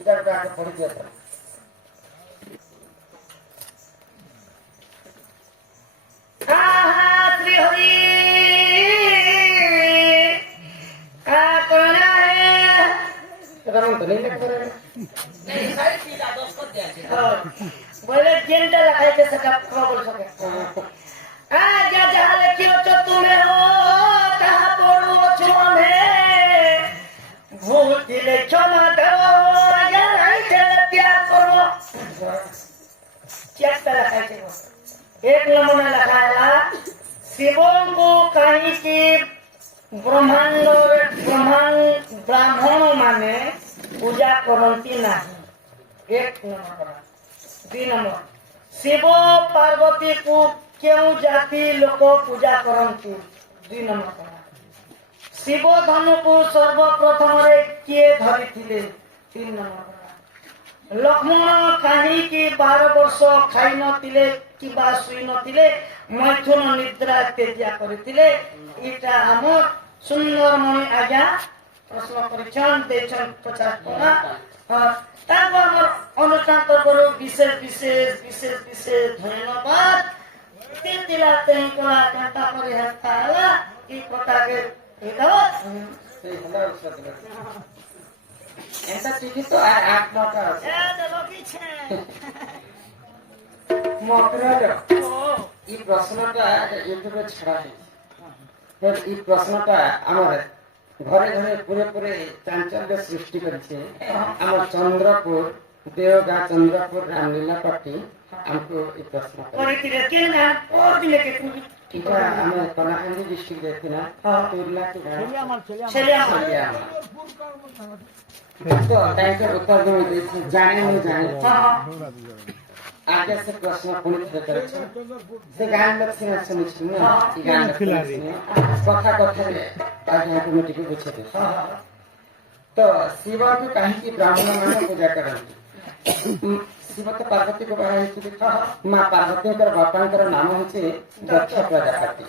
এটা আগে পড়ে দিয়ে श्री हरि कौन है तो नहीं लिख रहे नहीं सारी चीज आदर्श कर दिया बोले जेंटा लगाए के सका बोल सके जा जहां लिखियो तो तुम्हें हो कहां पढ़ो छो में भूल दिले क्षमा करो या नहीं चल प्यार करो क्या तरह है एक नमूना लगाया शिवों को कहीं की ब्रह्मांड ब्राह्मण माने पूजा करती नहीं। एक नंबर दुई नंबर शिव पार्वती को क्यों जाति लोक पूजा करती। दुई नंबर शिव धनु को सर्वप्रथम किए धरी थे। तीन नंबर लक्ष्मण कहीं 12 वर्ष खाई नथिले किबा सुई नथिले मैथुन निद्रा तेजिया करथिले। इटा हमर सुंदर मणि आज्ञा प्रश्न परिचय देछन 50 टका तारपर हमर अनुष्ठान तरफरु विशेष विशेष विशेष विशेष धन्यवाद। तिला तें कोला काटा परिहार ताला ई कोटा के हेलो सही होला ऐसा चीज तो आठ नौका এই প্রশ্নটা ইউটিউবে ছাড়া হয়েছে। এই প্রশ্নটা আমার ঘরে ঘরে পুরে পুরে চাঞ্চল্য সৃষ্টি করেছে। আমার চন্দ্রপুর দেওগাঁ চন্দ্রপুর রামলীলা পার্টি আমাকে এই প্রশ্ন আমি কলাকান্দি ডিস্ট্রিক্ট দেখি না तो टाइगर उत्तर में जाने नहीं जाने आगे से प्रश्न पुनित करे से गान लक्ष्य में सुनिश्चित ना ये गान लक्ष्य में कथा कथा रे आगे कमिटी को पूछे थे। तो शिव को कहीं की ब्राह्मण माने पूजा करती। शिव तो पार्वती को बाहर थी मां पार्वती कर बापांकर नाम होचे दक्ष प्रजापति।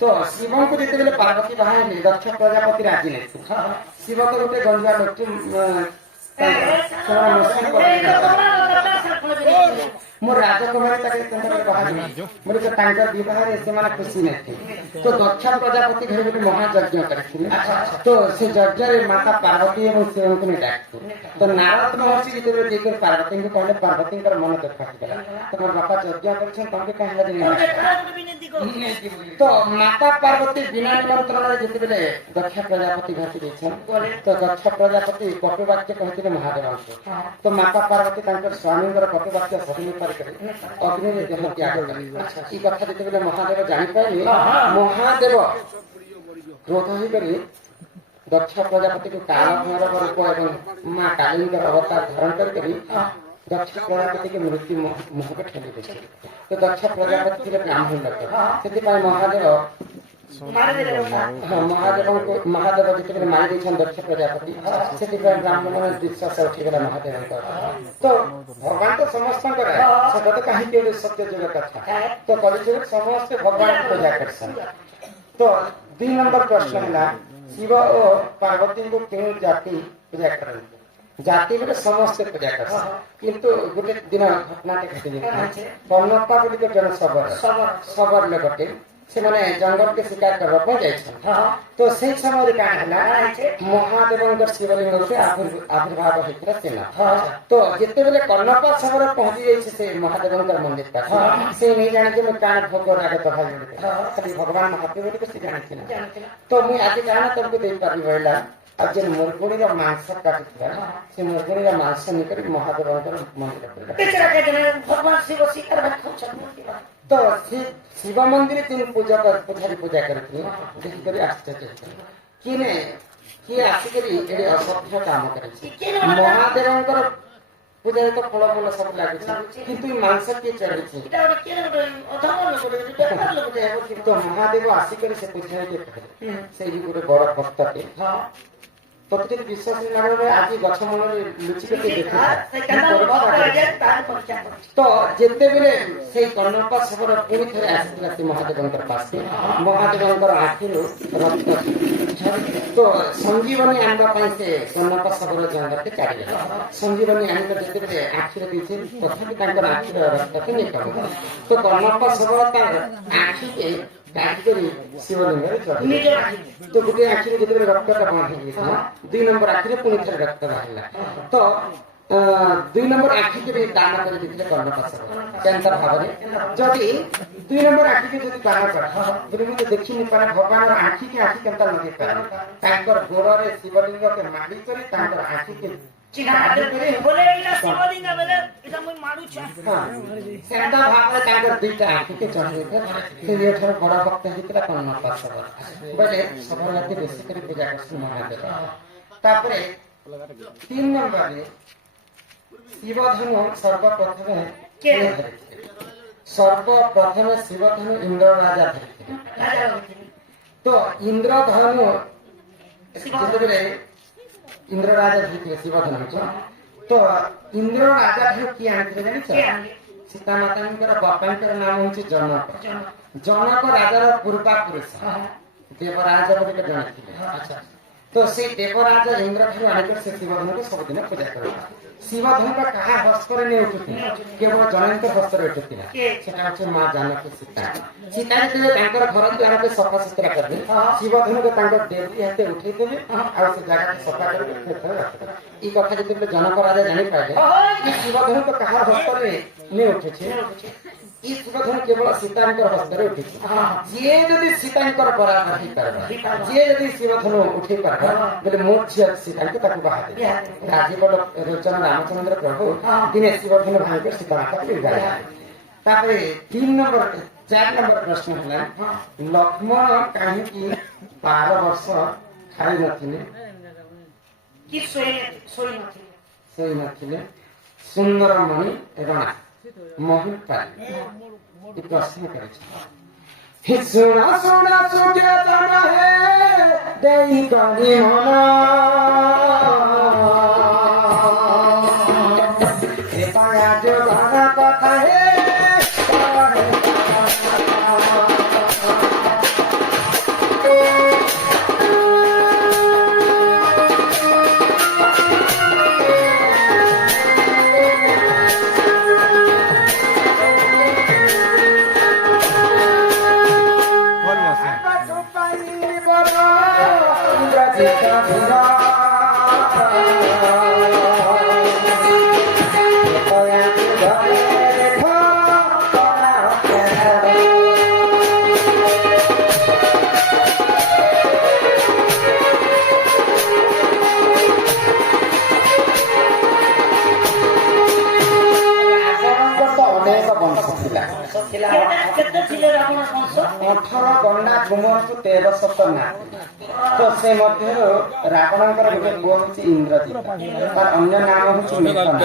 तो शिव को देते बेले पार्वती बाहर दक्ष प्रजापति राजी नहीं शिव तो गोटे गंजा लोक मोर राजकुमारी मोर विवाह से खुशी नहीं। तो दक्ष प्रजापति घर गोटे महायज्ञ करते। तो से यज्ञ माता पार्वती और शिव को नहीं डाकते। तो नारद महर्षि जो पार्वती को कहले पार्वती मन दुख तो मोर बापा यज्ञ कर तो माता पार्वती बिना निमंत्रण जिते दक्ष प्रजापति घाटी तो दक्ष प्रजापति कटुवाक्य कहते महादेव को। तो माता पार्वती स्वामी कटुवाक्य सही अग्नि देह त्याग करी कथा जिते महादेव जापारे महादेव क्रोध हो दक्ष प्रजापति को काल भैरव रूप और माँ काली अवतार धारण कर दक्ष प्रजापति के मृत्यु मुह को ठेली दे। तो दक्ष प्रजापति थे ब्राह्मण लोक से महादेव महादेव जिते मारी दक्ष प्रजापति से ब्राह्मण विश्वास उठीगला महादेव। तो भगवान तो समस्त तो कहीं सत्य जगत अच्छा तो कलिजुग समस्त भगवान पूजा कर। तो 2 नंबर प्रश्न है शिव और पार्वती को क्यों जाति पूजा करते। जाति बोले समस्त पूजा कर किंतु गोटे दिन घटना घटी कनपा बोली जन सबर लोकटे से माने जंगल के शिकार करने जाए। तो से समय महादेव शिवलिंग से आविर्भाव होता सेना। तो जिते बेले कनपा सबर पहुंची जाए महादेव मंदिर पास से नहीं जाने कि कान भोग आगे तो खाली भगवान महादेव से जानी। तो मुझे आज जाना तुमको दे पारि बोला आज जो मुर्गुणी मांस काटी से मुर्गुणी मांस निकल महादेव मंदिर भगवान शिव शिकार तो शिव मंदिर तीन पूजा पुजारी पूजा करती देखिक आश्चर्य किए आसिक असभ्य काम कर महादेव पूजा तो फल फल सब लगे कि मांस किए चढ़ी तो महादेव आसिक से पूजा से गोटे बड़ भक्त ତତେ ଯଦି ବିଶ୍ୱାସ ନ କରିବେ ଆଜି ଗଛ ମୂଳରେ ଲୁଚିକି ଦେଖେ ତ ଯେତେବେଳେ ସେଇ କର୍ଣ୍ଣପା ଶବର ପୁଣି ଥରେ ଆସିଥିଲା ସେ ମହାଦେବଙ୍କର ପାଶେ ମହାଦେବଙ୍କର ଆଖିରୁ ରକ୍ତ ତ ସଞ୍ଜୀବନୀ ଆଣିବା ପାଇଁ ସେ କର୍ଣ୍ଣପା ଶବର ଜଙ୍ଗଲରେ ଚାଲିଗଲା। ସଞ୍ଜୀବନୀ ଆଣିବା ଯେତେବେଳେ ଆଖିରେ ଦେଇছে ତଥାପି ତାଙ୍କର ଆଖିର ରକ୍ତକୁ ନେଇ କମିଲା। ତ କର୍ଣ୍ଣପା ଶବର ତାର ଆଖିକେ କାଟିକରି ଶିବଲିଙ୍ଗରେ ଚଢ଼େଇଲେ। ତ ଗୋଟିଏ ଆଖିରେ ଯେତେବେଳେ ରକ୍ତଟା ବନ୍ଦ ହେଇଯାଇଥିଲା 2 ନମ୍ବର ଆଖିରେ ପୁଣି ଥରେ ରକ୍ତ ବାହାରିଲା। ତ 2 ନମ୍ବର ଆଖିକି ବି ଦାନ କରି ଦେଇଥିଲେ କର୍ଣ୍ଣପା ଶବର କେନ୍ତା ଭାବରେ ଯଦି 2 ନମ୍ବର ଆଖିକି ଯଦି ଦାନ କରେ ବୋଲି ମୁଁ ଦେଖିନି ପାରେ ଭଗବାନର ଆଖିକି ଆଖି କେନ୍ତା ଲଗେଇ ପାରେ ତାଙ୍କର ଗୋଡ଼ରେ ଶିବଲିଙ୍ଗକେ ମାଡ଼ି କରି ତାଙ୍କର ଆଖିକି ସେନ୍ତା ଭାବରେ ତାଙ୍କର 2ଟା ଆଖିକି ଚଢ଼େଇ ଦେଇଥିଲେ। ସେ ଠାରୁ ବଡ଼ ଭକ୍ତ ହେଇଥିଲା କର୍ଣ୍ଣପା ଶବର ବୋଇଲେ ଶବର ରାତି ବେଶୀ କରି ପୂଜା କରୁଛନ୍ତି ମହାଦେବ। ତାପରେ 3 ନମ୍ବରରେ ଶିବଧନୁ ସର୍ବପ୍ରଥମେ ଶିବଧନୁ ଇନ୍ଦ୍ର ରାଜା ଧରିଥିଲେ। ତ ଇନ୍ଦ୍ରଧନୁ ଯେତେବେଳେ ଇନ୍ଦ୍ର ରାଜା ଧରିଥିଲେ ଶିବଧନୁ ତ ଇନ୍ଦ୍ର ରାଜା ଠାରୁ କିଏ ଆଣିଥିଲେ ଜାଣିଛ? ସୀତା ମାତାଙ୍କର ବାପାଙ୍କର ନାମ ହଉଛି ଜନକ। ଜନକ ରାଜାର ପୂର୍ବା ପୁରୁଷ ଦେବରାଜ ବୋଲି ଜଣେଥିଲେ। ତ ସେଇ ଦେବରାଜ ଇନ୍ଦ୍ର ଠାରୁ ଆଣିକରି ସେ ଶିବଧନୁକୁ ସବୁଦିନ ପୂଜା କରନ୍ତି। ଶିବଧନୁଟା କାହା ହସ୍ତରେ ନେଇ ଉଠୁଥିଲା? କେବଳ ଜଣଙ୍କ ହସ୍ତରେ ଉଠୁଥିଲା। ସେଟା ହଉଛି ମା ଜାନକୀ ସୀତା। ସୀତା ଯେତେବେଳେ ତାଙ୍କର ଘର ଦ୍ୱାରକୁ ସଫାସୁତୁରା କରିବେ ଶିବଧନୁକୁ ତାଙ୍କର ଦେବୀ ହାତେ ଉଠେଇଦେବେ ଆଉ ସେ ଜାଗାକୁ ସଫା କରିବେ ରଖିଦେବେ। এই କଥା ଯେତେବେଳେ ଜନକ ରାଜା ଜାଣିପାରିଲେ ଶିବଧନୁକୁ କାହାର ହସ୍ତରେ ନେଇ ଉଠୁଛି এই ଶିବଧନୁ କେବଳ ସୀତାଙ୍କର ହସ୍ତରେ ଉଠିଛି। ଯିଏ ଯଦି ସୀତାଙ୍କର ବରାବର ହେଇପାରିବ ଯିଏ ଯଦି ଶିବଧନୁ ଉଠେଇ ପାରିବ ବୋଲେ ମୋ ଝିଅ ସୀତାଙ୍କୁ ତାକୁ ବାହା ଦେବେ। ରାଜୀବ ଲୋଚନ ରାମଚନ୍ଦ୍ର ପ୍ରଭୁ ଦିନେ ଶିବଧନୁ ଭାଙ୍ଗି ସୀତା ମାତାକୁ ବିଦାୟ। ତାପରେ 4 ନମ୍ବର ପ୍ରଶ୍ନ ହେଲା ଲକ୍ଷ୍ମଣ କାହିଁକି 12 ବର୍ଷ ଖାଇ ନଥିଲେ କି ଶୋଇ ନଥିଲେ? ସୁନ୍ଦରମଣି ରଣା मोहन पाल प्रश्न करे सुना सुना सुखे जाना है देई करी मना हे पाया जो गाना कथा है गंडा घुमंतु 1300 ना तो से मध्यरु रावणଙ୍କର ଗୋଟେ ପୁଅ ହେଉଛି ଇନ୍ଦ୍ରଜିତ ତାର ଅନ୍ୟ ନାମ ହେଉଛି ମିଥୁନ।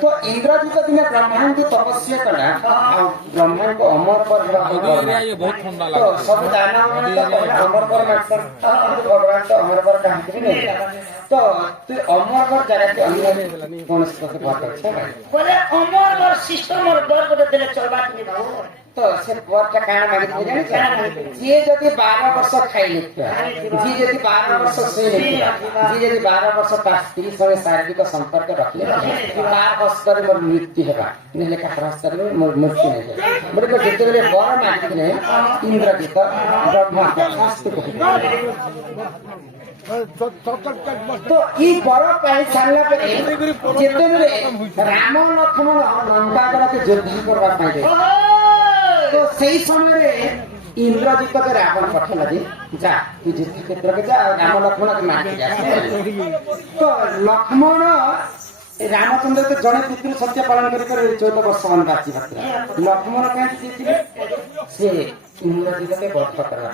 ତ ଇନ୍ଦ୍ରଜିତ ଦିନେ ବ୍ରହ୍ମାଙ୍କୁ ତପସ୍ୟା କଲା ଆଉ ବ୍ରହ୍ମାଙ୍କୁ ଅମର ପର ତ ସବୁ ଦାନବ ଅମର ପର ଭଗବାନ ତ ଅମର ପର କାହିଁକି ନେଇ ତ ତୁ ଅମର ପର ଜାଗାରେ ଅନ୍ୟ କୌଣସି କଥା ଭାବୁଛ ବୋଲେ ଅମର ପର ସିଷ୍ଟମ ବର୍ଗ ଦେଲେ ଚଳବା କି ବାବୁ तो से वर्ष काण मागितले जाने जे जति 12 वर्ष खाइले जे जति 12 वर्ष सोइले जे जति 12 वर्ष ता स्त्री संगे शारीरिक संपर्क रखले 12 वर्ष करे मोर मृत्यु हेबा नेले का प्रस्ताव मोर मृत्यु नै बडे को जेतेले वर मागितले इंद्रजित ब्रह्मा शास्त्र को तो ई वर पाई सारला पर जेतेले राम लक्ष्मण लंका के युद्ध करबा पाई तो सही समय इंद्रजित के रावण पठला दे जा तू युद्ध क्षेत्र के जा राम लक्ष्मण के मार के जा तो लक्ष्मण रामचंद्र के जड़े पुत्र सत्य पालन कर 14 वर्ष वनवासी भक्त लक्ष्मण कहीं से इंद्रजित के वध करवा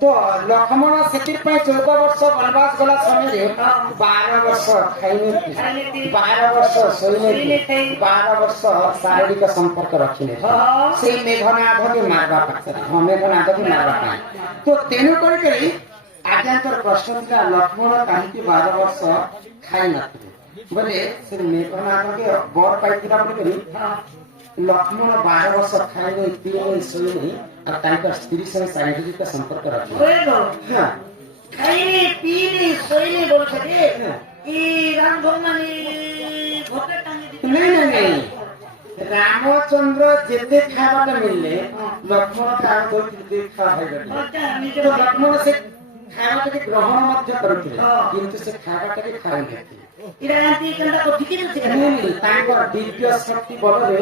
तो लक्ष्मण से 14 वर्ष वनवास गला समय 12 वर्ष खाइने 12 वर्ष सोइने 12 वर्ष शारीरिक संपर्क रखिने से मेघनाथ के मारवा पाछे मेघनाथ के मारवा पाए तो तेनु कर ଆଜ୍ଞାଙ୍କର ପ୍ରଶ୍ନ ଥିଲା ଲକ୍ଷ୍ମଣ କାହିଁକି 12 ବର୍ଷ ଖାଇ ନଥିଲେ ବୋଲେ ସେ ମେଘନାଥକେ ବର ପାଇଥିଲା ବୋଲିକରି ଲକ୍ଷ୍ମଣ 12 ବର୍ଷ ଖାଇନି ପିଇନି ଶୋଇନି ଆଉ ତାଙ୍କ ସ୍ତ୍ରୀ ସହ ଶାରୀରିକ ସମ୍ପର୍କ ରଖିଲେ। ଖାଇନି ପିଇନି ଶୋଇନି ବୋଲୁଛନ୍ତି ଇ ରାମ ଭଗବାନ ଘଟେ ଟାଙ୍ଗି नहीं रामचंद्र जिते खावाटा मिलले लक्ष्मण का खा तो लक्ष्मण से खावाटा के ग्रहण मध्य करथिले किंतु से खावाटा के खाइ नथि इरांती कंदा को ठिकी नथि नहीं तांकर दिव्य शक्ति बलरे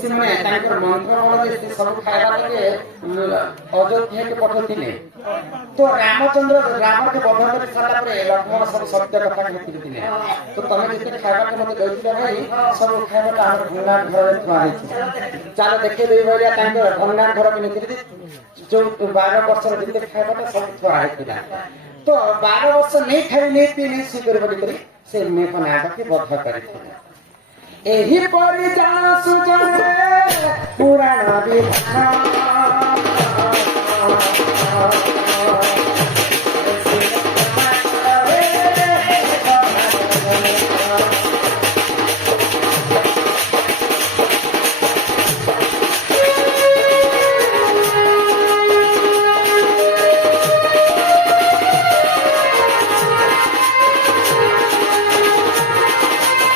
से माने तांकर मंत्र बलरे से सब खावाटा के अयोध्या के पठथिले तो रामचंद्र राम के बध कर साला पर लक्ष्मण सब सत्य कथा कहथिले दिने तो तमे जिते खावाटा मते कहथिले भाई सब खावाटा हमर भंगार घर में थुआ है चलो देखे दे भैया तांकर भंगार घर के निकली जो 12 वर्ष जिते खावाटा सब थुआ है तो 12 वर्ष नहीं खाई नहीं पी नहीं सी कर बोली करी से मेघनाथ के बध करथिले एही परि जान सुजने पुराण विधान